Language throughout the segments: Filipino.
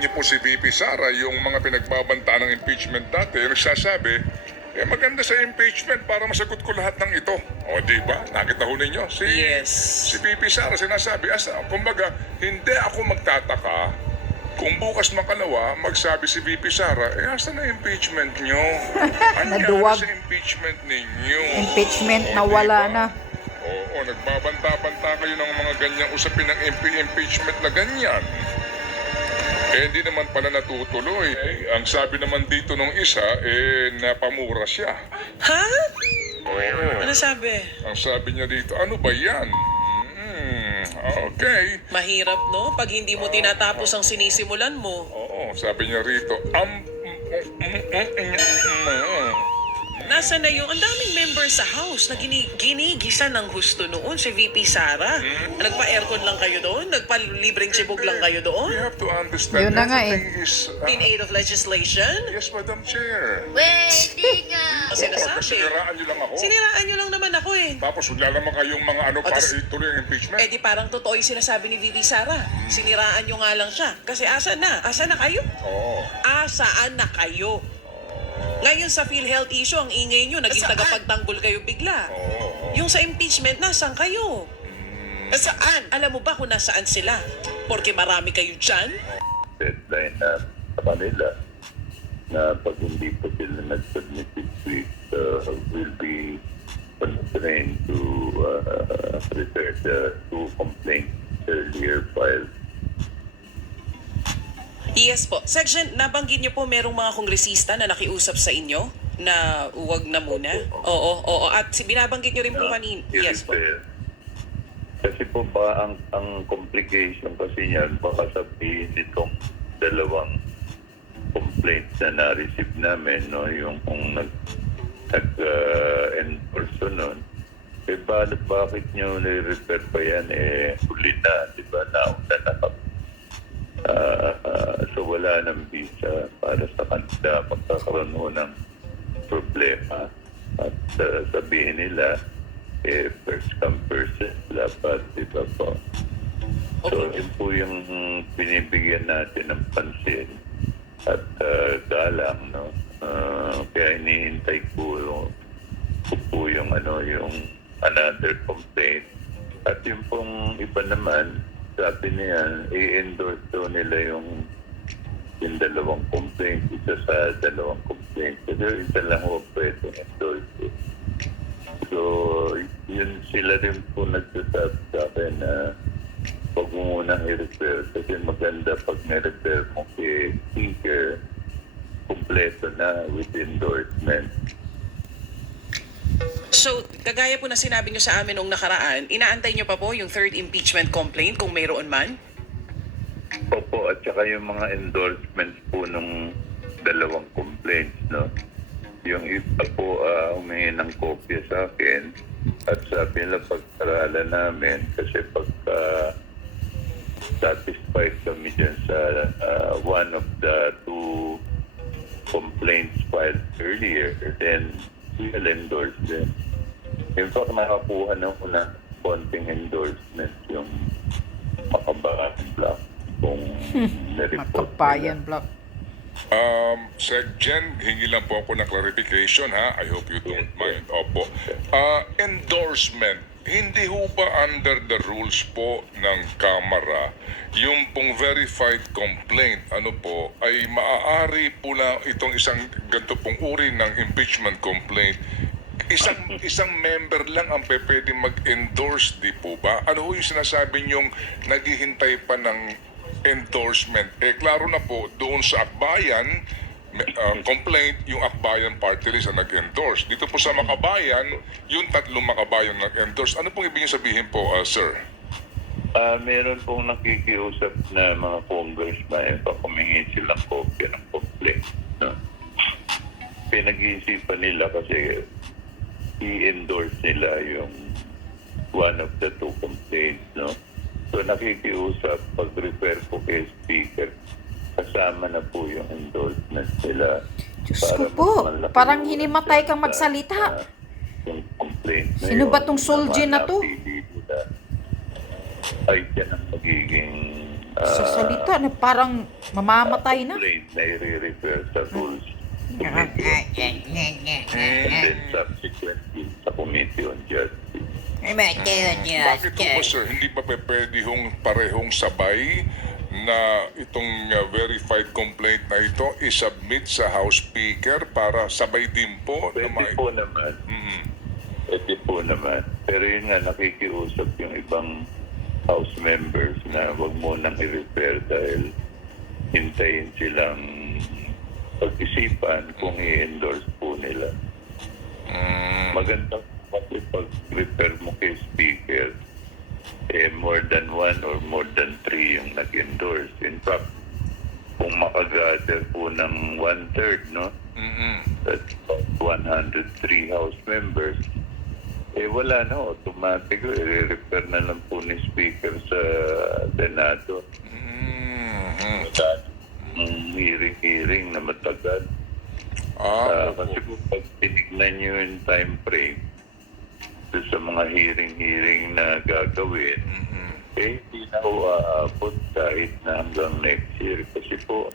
nabanggit niyo po si VP Sara, yung mga pinagbabantaan ng impeachment dati, nagsasabi, maganda sa impeachment para masagot ko lahat ng ito. O, di ba? Nakita ho ninyo? Yes. Si VP Sara sinasabi, kumbaga, hindi ako magtataka kung bukas makalawa, magsabi si VP Sara, asa na impeachment nyo? Naduwag. Sa impeachment ninyo? Impeachment O, na wala diba? na. Oo, nagbabanta-banta kayo ng mga ganyang usapin ng impeachment na ganyan. Hindi naman pala natutuloy. Ang sabi naman dito nung isa, napamura siya. Ha? Oo. Ano sabi? Ang sabi niya dito, ano ba yan? Okay. Mahirap, no? Pag hindi mo tinatapos ang sinisimulan mo. Oo, sabi niya rito, Nasa na yung, ang daming members sa house na ginigisa ng husto noon si VP Sara. Nagpa-aircon lang kayo doon? Nagpa-libreng chibog lang kayo doon? You have to understand, Yun na nga everything is... In aid of legislation? yes, Madam Chair. Pwede nga. Ang sinasabi. Siniraan niyo lang ako. Siniraan nyo lang naman ako eh. Tapos wala naman kayong mga ano para tas- ituloy ang impeachment. Eh di parang totoo yung sinasabi ni VP Sara. Siniraan nyo nga lang siya. Kasi asa na? Asa na kayo? Oo. Asaan na kayo? Ngayon sa PhilHealth issue, ang ingay nyo, naging Saan? tagapagtanggol kayo bigla. Oo. Yung sa impeachment, nasaan kayo? Saan? Alam mo ba kung nasaan sila? Porque marami kayo dyan? Deadline na sa kanila na pag hindi pa sila nag-submit this week, will be constrained to prepare the two complaints earlier filed. Yes po. Section, nabanggit niyo po merong mga kongresista na nakiusap sa inyo na huwag na muna? Oo. At binabanggit niyo rin po kanina. Yes po. I-repair. Kasi po ba ang complication kasi niyan, baka sabihin nitong dalawang complaints na na-receive namin, no, yung kung nag-endorse nun, bakit nyo na-repair pa yan, huli na, di ba, nauna na kami. So wala nang visa para sa kanila, magkakaroon ho ng problema at sabihin nila first come first serve dapat, di ba po? So yun po yung binibigyan natin ng pansin at galang, no? Kaya hinihintay ko yung another complaint at yung pong iba naman sabi niya, i-endorse daw nila yung dalawang complaint, isa sa dalawang complaint. Kasi isa lang ho pwede endorse. So, yun sila rin po nagsasabi sa akin na huwag mo munang i-refer kasi maganda pag na-refer mo kay speaker, kompleto na with endorsement. So, kagaya po na sinabi nyo sa amin nung nakaraan, inaantay nyo pa po yung third impeachment complaint kung mayroon man? Opo, at saka yung mga endorsements po nung dalawang complaints, no? Yung iba po humingi ng kopya sa akin at sabi nila pag-aralan namin kasi pagka satisfied kami dyan sa one of the two complaints filed earlier, then we'll endorse them. In fact, nakakuha na ko na konting endorsement yung Makabayan Block kung na-report Makabayan Block. Sec Jen, hingi lang po ako ng clarification, ha? I hope you don't mind. Opo. Endorsement, hindi ho ba under the rules po ng Kamara, yung pong verified complaint, ano po, ay maaari po na itong isang ganito pong uri ng impeachment complaint, isang member lang ang pwede mag-endorse, di po ba? Ano ho yung sinasabi niyong naghihintay pa ng endorsement? Klaro na po, doon sa Akbayan, complaint, yung Akbayan party list na nag-endorse. Dito po sa Makabayan, yung tatlong Makabayan nag-endorse. Ano pong ibig sabihin po, sir? Meron pong nakikiusap na mga congressman pa kumingi silang kopya ng complaint. No? Pinag-iisipan nila kasi i-endorse nila yung one of the two complaints. No? So nakikiusap, pag-refer ko kay speaker, kasama na po yung endorsement nila. Diyos ko po, parang hinimatay kang magsalita. Yung complaint na Sino ba yun, tong Soldier na to? napili nila, ay yan ang magiging Sa salita na parang mamamatay na. complaint na i-refer sa rules committee and then subsequently sa Committee on Justice. Bakit po ba, sir, hindi pa pwede hong parehong sabay na itong verified complaint na ito isubmit sa House Speaker para sabay din po na Pwede po naman. Pwede po naman. Pero yun nga, nakikiusap yung ibang House members na wag mo nang i-refer dahil hintayin silang pag-isipan kung i-endorse po nila. Maganda kasi pag-refer mo kay Speaker, more than one or more than three yung nag-endorse. In fact, kung makagather po ng 1/3, no? That's 103 House members. Wala na, automatic. I-refer na lang po ni Speaker sa Senado. Hearing na matagal. Kasi kung pag tinignan nyo yung time frame sa mga hearing na gagawin, hindi na ho aabot kahit na hanggang next year. Kasi po,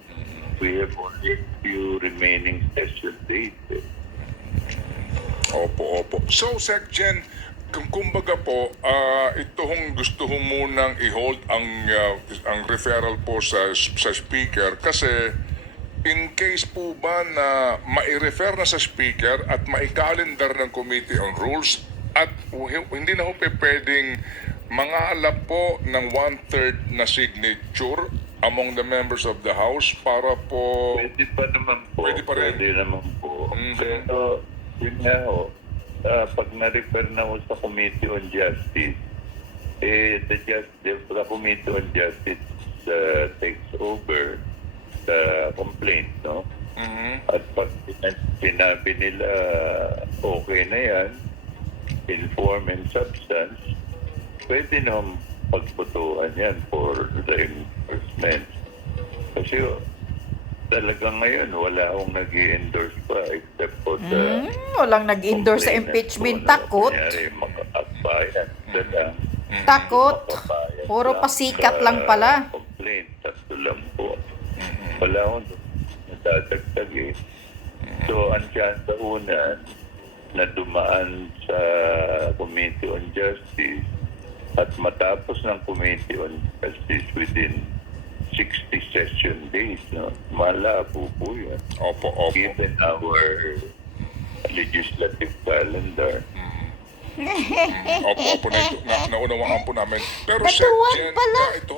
we have only few remaining session dates. Opo. So, Sec. Jen, kumbaga po, ito hong gusto ho munang i-hold ang referral po sa Speaker kasi in case po ba na mai-refer na sa Speaker at mai-calendar ng Committee on Rules at hindi na ho pwedeng mangalap po ng 1/3 na signature among the members of the House para po... Pwede pa naman po. Pwede pa rin. Pwede naman po. Pero, yun nga ho, pag na-refer na ho sa Committee on Justice, the Committee on Justice takes over the complaint, no? At pag sinabi nila okay na yan, in form and substance, pwede naman pagbutuhan yan for the enforcement. Kasi talagang ngayon, wala akong nag-i-endorse pa except for the... Walang nag-endorse sa impeachment. Takot. Kunyari, makakagbayan. Takot. Puro pasikat lang pala. Complaint, tatlo lang po. Wala akong nadadagdag eh. So, ang chance una na dumaan sa Committee on Justice at matapos ng Committee on Justice within 60 session days, no? Malabo po yan. Opo. Given our legislative calendar. Opo, naunawaan po namin. Pero Sec. Natuwan Jen, pala. ito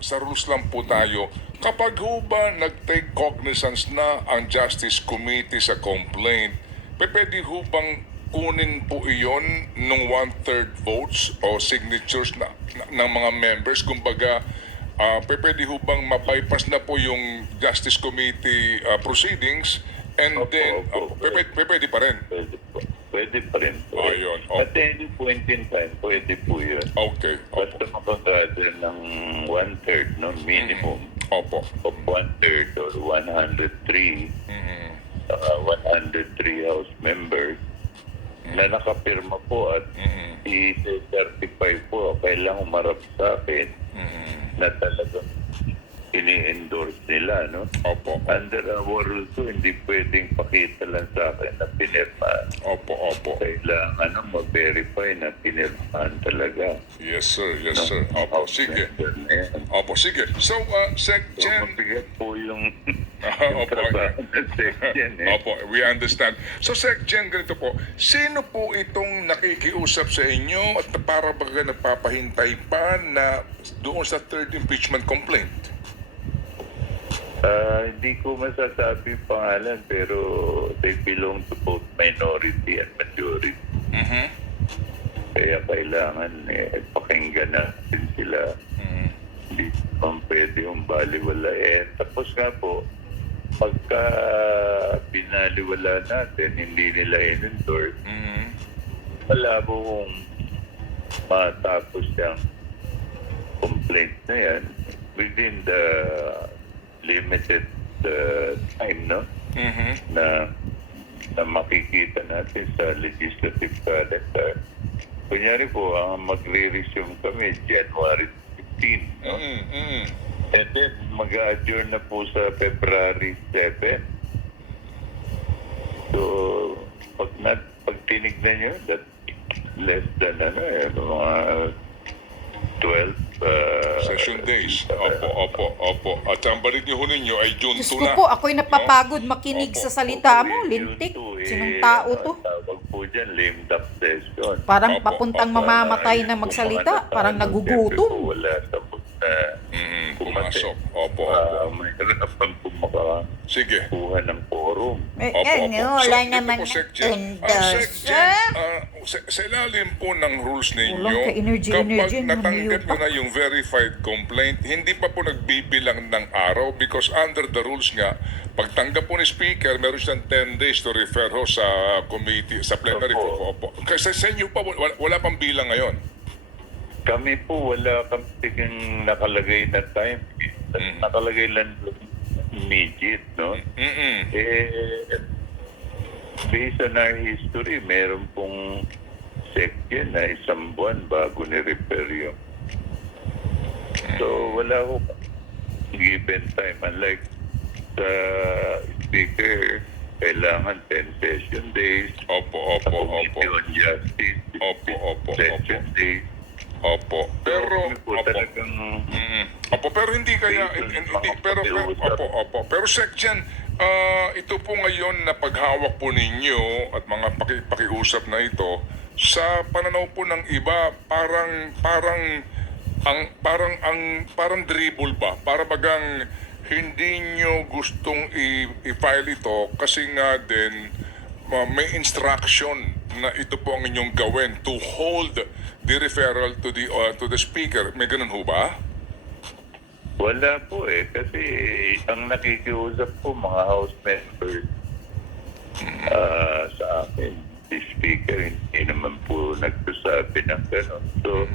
sa rules lang po tayo. Kapag ho ba nag-take cognizance na ang Justice Committee sa complaint, pwede ho bang kunin po iyon ng 1/3 votes o signatures ng mga members? Kumbaga, pwede ho bang ma-bypass na po yung Justice Committee proceedings and then pwede pa rin? Pwede pa rin po. Ayun, opo. At any point in time, pwede po yun. Okay. Basta makagather ng 1/3, no? Minimum Opo. of 1/3 or 103 103 House members na nakapirma po at i-certify po, kailangan umarap sa akin na talagang ini-endorse nila, no? Opo. Under our rules, hindi pwedeng pakita lang sa akin na pinirma. Opo. Kailangan ma-verify na pinirmahan talaga. Yes, sir. Opo, sige. Opo, sige. So, Sec. So, Jen, mabigat po yung Opo. trabaho ng section. Opo, we understand. So, Sec. Jen, ganito po. Sino po itong nakikiusap sa inyo at para baga nagpapahintay pa na doon sa third impeachment complaint? Hindi ko masasabi pangalan pero they belong to both minority and majority. Kaya kailangan pakinggan natin sila. Hindi naman pwede yung baliwala. Tapos nga po, pagka binaliwala natin, hindi nila in-endorse, malabo kung matapos yung complaint na yan within the limited time, no? Na makikita natin sa legislative calendar. Kunyari po, ang magre-resume kami January 15, no? And then, mag-adjourn na po sa February 7. So, pag tinignan nyo, that less than mga 12 Session days. Opo. At ang balik niyo ho ninyo ay June Diyos 2 ko na. po, ako'y napapagod makinig Opo. sa salita mo. Yun Lintik. to, Sinong tao to? Tawag po dyan, lame duck session. Parang Opo, papuntang opo. mamamatay na magsalita. Parang nagugutom. Wala tapos na Pumasok. Opo. may harapan po makakuha Sige. ng quorum. Opo. wala So, naman ito po, Sec. Jen. endorse. Sec. Jen, sa ilalim po ng rules ninyo, Walang ka-energy, kapag yung natanggap nyo yupak. na yung verified complaint, hindi pa po nagbibilang ng araw because under the rules nga, pagtanggap po ni Speaker, meron siyang 10 days to refer ho sa committee, sa plenary. Opo. Kasi sa inyo pa, wala pang bilang ngayon. Kami po wala kaming nakalagay na time. Nakalagay lang immediate, no? Based on our history, meron pong section na isang buwan bago ni-repair yung. So, wala ko given time. Unlike sa speaker, kailangan 10 session days. Opo. Committee on Justice, Opo. session days. Opo. Pero, Kami po talagang Opo, pero hindi kaya, Based on hindi, mga pakiusap. opo. Pero Section, ito po ngayon na paghawak po ninyo at mga pakiusap na ito, sa pananaw po ng iba, parang dribble ba? Para bagang hindi nyo gustong i-file ito kasi nga din may instruction na ito po ang inyong gawin to hold the referral to the speaker. May ganun ho ba? wala po kasi ang nakikiusap po mga house members sa akin, si speaker, hindi naman po nagsasabi ng gano'n. So,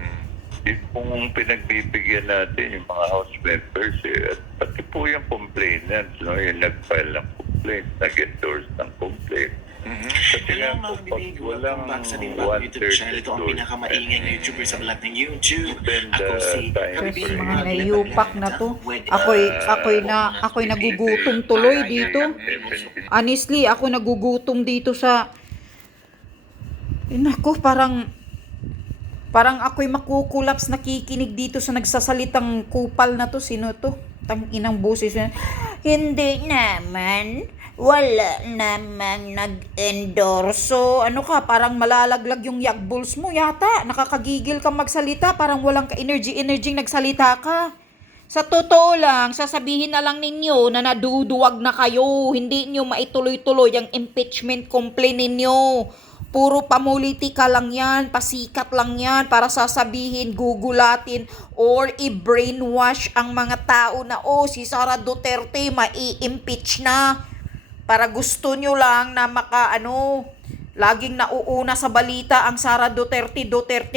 yung pong pinagbibigyan natin yung mga house members at pati po yung complainants, no, yung nag-file ng complaint, nag-endorse ng complaint. Kasi nga Hello po, mga pag binig, walang welcome back sa ating bagong YouTube channel. Ito ang endorse pinakamaingay na YouTuber sa vlog ng YouTube. Then, Ako si time Kasi frame. mga nayupak na to. Ako'y nagugutom tuloy dito. Honestly, ako nagugutom dito sa... Nako, parang ako'y makukulaps nakikinig dito sa nagsasalitang kupal na to. Sino to? Tang inang boses na. Hindi naman. Wala namang nag-endorso. Ano ka, parang malalaglag yung yagbuls mo yata. Nakakagigil kang magsalita. Parang walang ka-energy nagsalita ka. Sa totoo lang, sasabihin na lang ninyo na naduduwag na kayo. Hindi nyo maituloy-tuloy ang impeachment complaint ninyo. Puro pamulitika lang yan, pasikat lang yan para sasabihin, gugulatin, or i-brainwash ang mga tao na, si Sara Duterte mai-impeach na. Para gusto nyo lang na laging nauuna sa balita ang Sara Duterte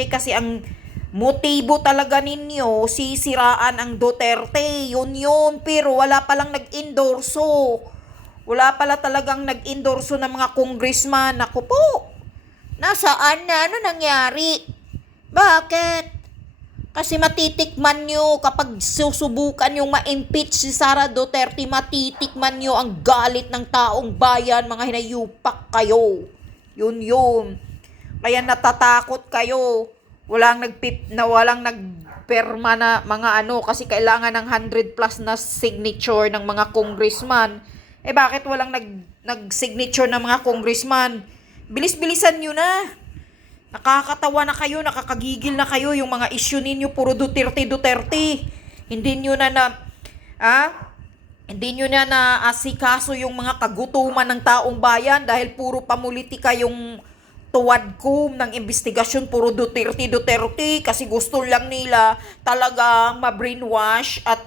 kasi ang motibo talaga ninyo, sisiraan ang Duterte. Yun. Pero wala palang nag-endorso. Wala pala talagang nag-endorso ng mga congressman. Ako po, nasaan na? Ano nangyari? Bakit? Kasi matitikman nyo kapag susubukan yung ma-impeach si Sara Duterte, matitikman nyo ang galit ng taong bayan, mga hinayupak kayo. Yun. Kaya natatakot kayo. Walang nagperma na mga kasi kailangan ng 100 plus na signature ng mga congressman. Bakit walang nag-signature ng mga congressman? Bilis-bilisan nyo na. Nakakatawa na kayo, nakakagigil na kayo, yung mga issue ninyo puro Duterte. Hindi nyo na naasikaso yung mga kagutuman ng taong bayan dahil puro pamulitika yung tuwadkom ng investigasyon, puro Duterte kasi gusto lang nila talagang ma-brainwash at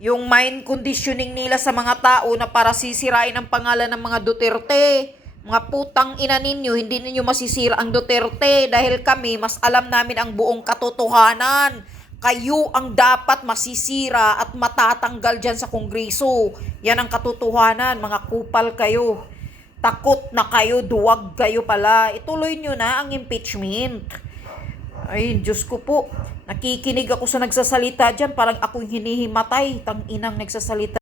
yung mind conditioning nila sa mga tao na para sisirain ang pangalan ng mga Duterte. Mga putang ina ninyo, hindi ninyo masisira ang Duterte dahil kami, mas alam namin ang buong katotohanan. Kayo ang dapat masisira at matatanggal dyan sa Kongreso. Yan ang katotohanan, mga kupal kayo. Takot na kayo, duwag kayo pala. Ituloy nyo na ang impeachment. Ay, Diyos ko po. Nakikinig ako sa nagsasalita dyan, parang ako'y hinihimatay. Tang inang nagsasalita.